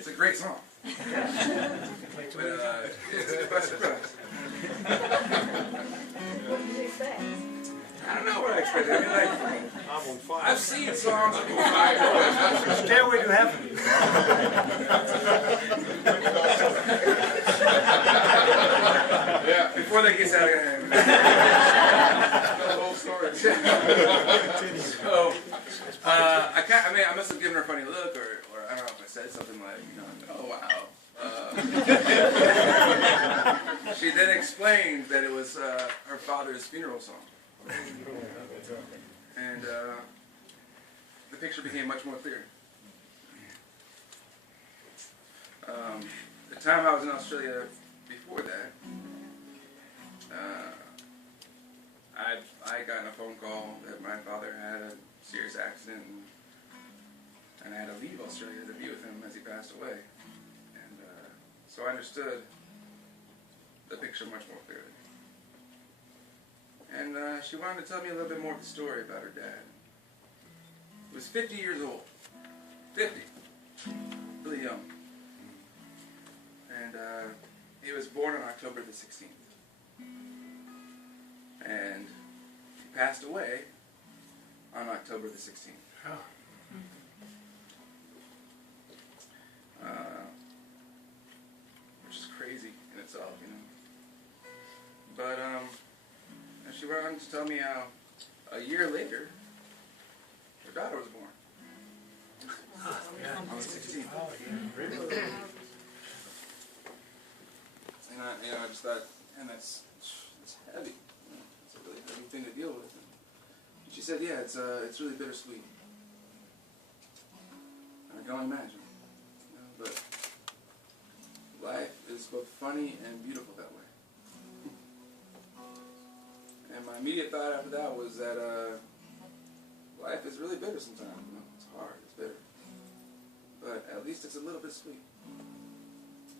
It's a great song. But it's a good by surprise. What did you expect? I don't know what I expected. I mean, like, I'm on fire. I've seen songs before. Stairway to Heaven. Yeah, before that gets out of hand. The whole story. So, I must have given her a funny look, or I don't know if I said something like, oh wow. She then explained that it was her father's funeral song. And the picture became much more clear. The time I was in Australia before that, I got a phone call that my father had a serious accident, and I had to leave Australia to be with him as he passed away. And so I understood the picture much more clearly. And she wanted to tell me a little bit more of the story about her dad. He was 50 years old. 50. Really young. And he was born on October the 16th. And he passed away on October the 16th. Which is crazy in itself, But, and she went on to tell me how a year later, her daughter was born. On the 16th. And I just thought, and that's heavy. It's a really heavy thing to deal with. And she said, yeah, it's really bittersweet. And I can only imagine. But life is both funny and beautiful that way. And my immediate thought after that was that life is really bitter sometimes. It's hard, it's bitter. But at least it's a little bit sweet.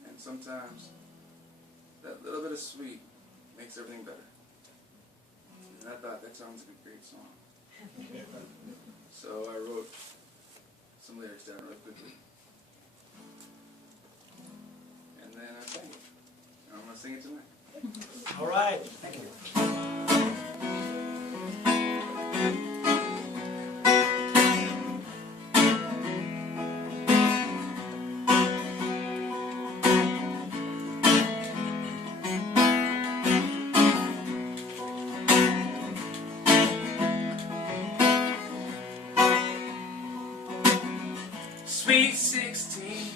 And sometimes that little bit of sweet makes everything better. And I thought that sounds like a great song. So I wrote some lyrics down really quickly. And then I sang it. And I'm going to sing it tonight. All right. Thank you. Sweet 16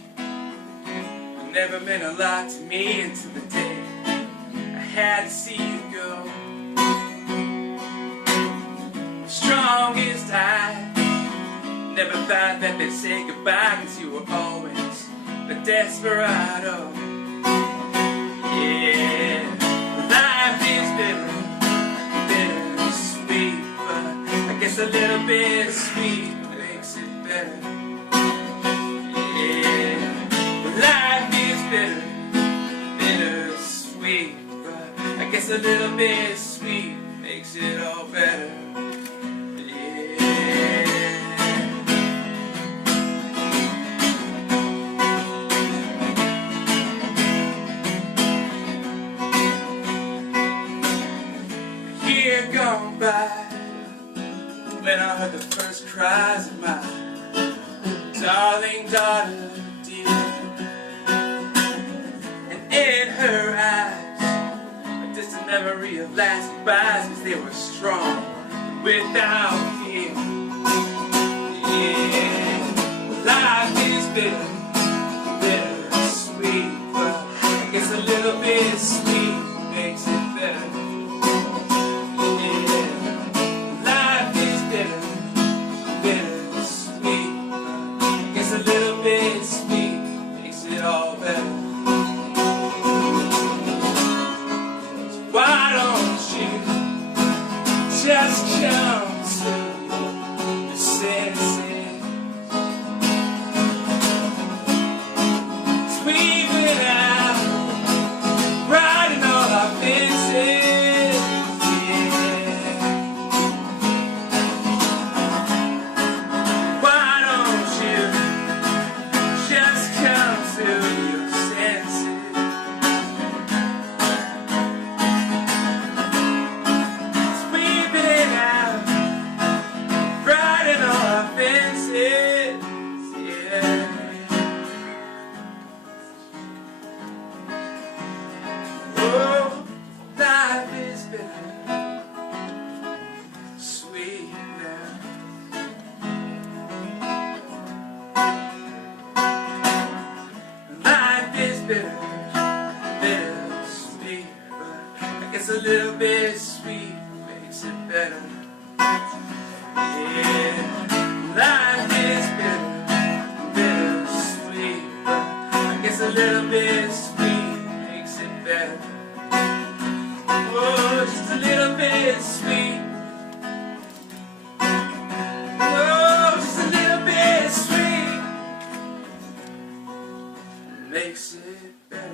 never meant a lot to me until the day I had to see you go. Strongest I never thought that they'd say goodbye, 'cause you were always the desperado. Yeah, life is bitter, bittersweet, but I guess a little bit sweet makes it better. Life is bitter, bittersweet, but I guess a little bit sweet makes it all better. Yeah. A year gone by, when I heard the first cries of my darling daughter, in her eyes, a distant memory of last goodbyes, 'cause they were strong without fear. Yeah, life is bitter, bittersweet, but I guess a little bit sweet makes it better. Yeah, life is bitter, bittersweet, but I guess a little bit sweet makes it all better. Why don't you just come to your senses? bitter, bittersweet, but I guess a little bit sweet makes it better. Yeah, life is bitter, bittersweet, but I guess a little bit sweet makes it better. Oh, just a little bit sweet. Oh, just a little bit sweet makes it better.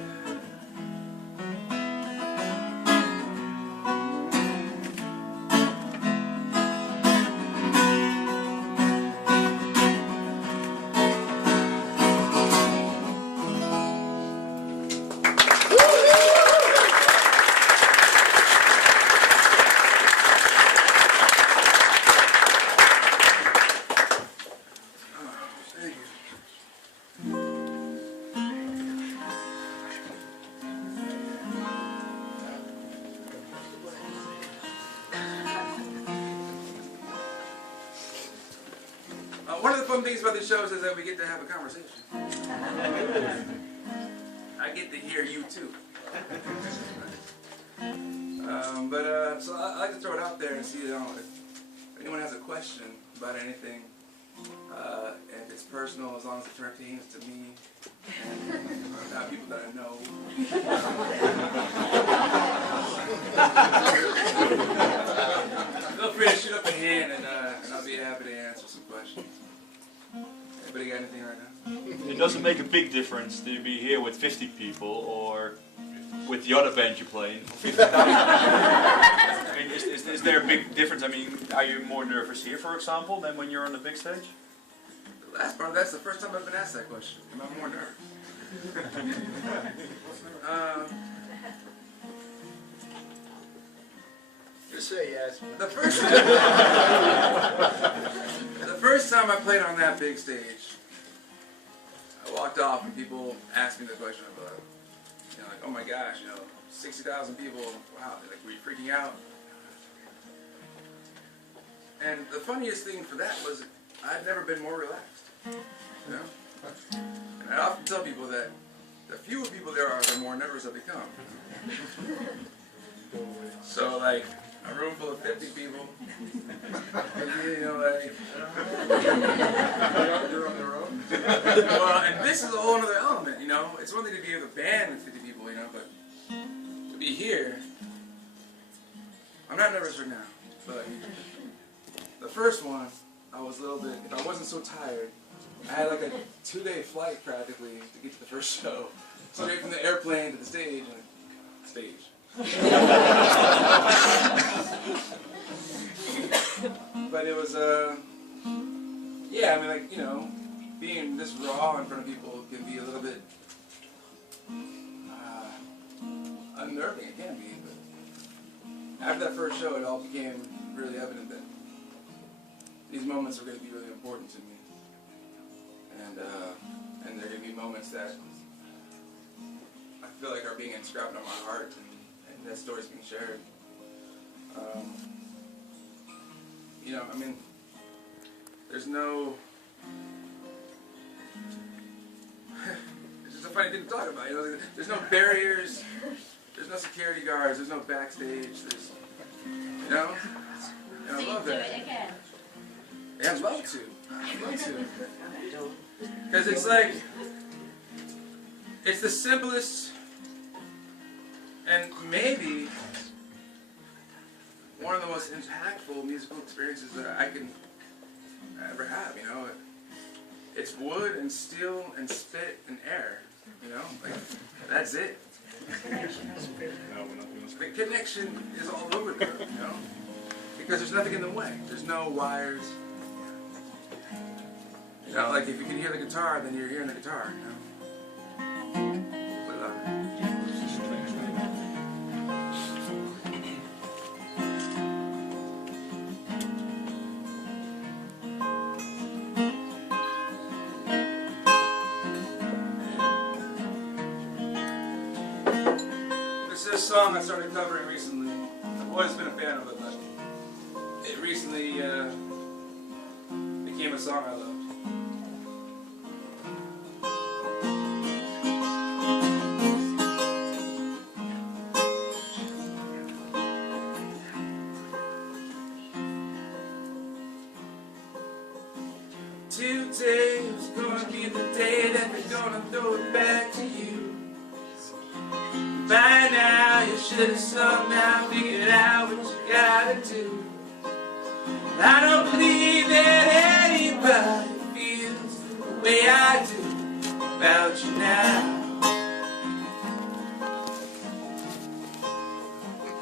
One of the fun things about the shows is that we get to have a conversation. I get to hear you too. So I like to throw it out there and see, if anyone has a question about anything, if it's personal, as long as it pertains to me, and not people that I know. Feel free to shoot up a hand, and I'll be happy to answer some questions. Anybody got anything right now? It doesn't make a big difference to be here with 50 people or with the other band you're playing. I mean, is there a big difference? I mean, are you more nervous here, for example, than when you're on the big stage? The last part, that's the first time I've been asked that question. Am I more nervous? Just say yes. The first time I played on that big stage, I walked off and people asked me the question about, like, oh my gosh, 60,000 people, wow, like, were you freaking out? And the funniest thing for that was I'd never been more relaxed, And I often tell people that the fewer people there are, the more nervous I become. So, like, a room full of 50 people, like... You're on their own? Well, and this is a whole other element, It's one thing to be with a band with 50 people, but to be here, I'm not nervous right now, but the first one, I was a little bit, if I wasn't so tired, I had like a 2-day flight practically to get to the first show, straight from the airplane to the stage, But it was, yeah, I mean, like, being this raw in front of people can be a little bit unnerving. It can be, but after that first show, it all became really evident that these moments are going to be really important to me, and they're going to be moments that I feel like are being inscribed on my heart, and that story's being shared. I mean, there's no... It's just a funny thing to talk about, There's no barriers, there's no security guards, there's no backstage, there's... And I love that. Yeah, I'd love to. I'd love to. Because it's like... It's the simplest... And maybe... one of the most impactful musical experiences that I can ever have, It's wood and steel and spit and air, Like, that's it. The connection is all over there, Because there's nothing in the way. There's no wires. Like if you can hear the guitar, then you're hearing the guitar, Play louder. This is a song I started covering recently. I've always been a fan of it, but it recently became a song I loved. gonna throw it back to you. By now you should have somehow figured out what you gotta do. I don't believe that anybody feels the way I do about you now.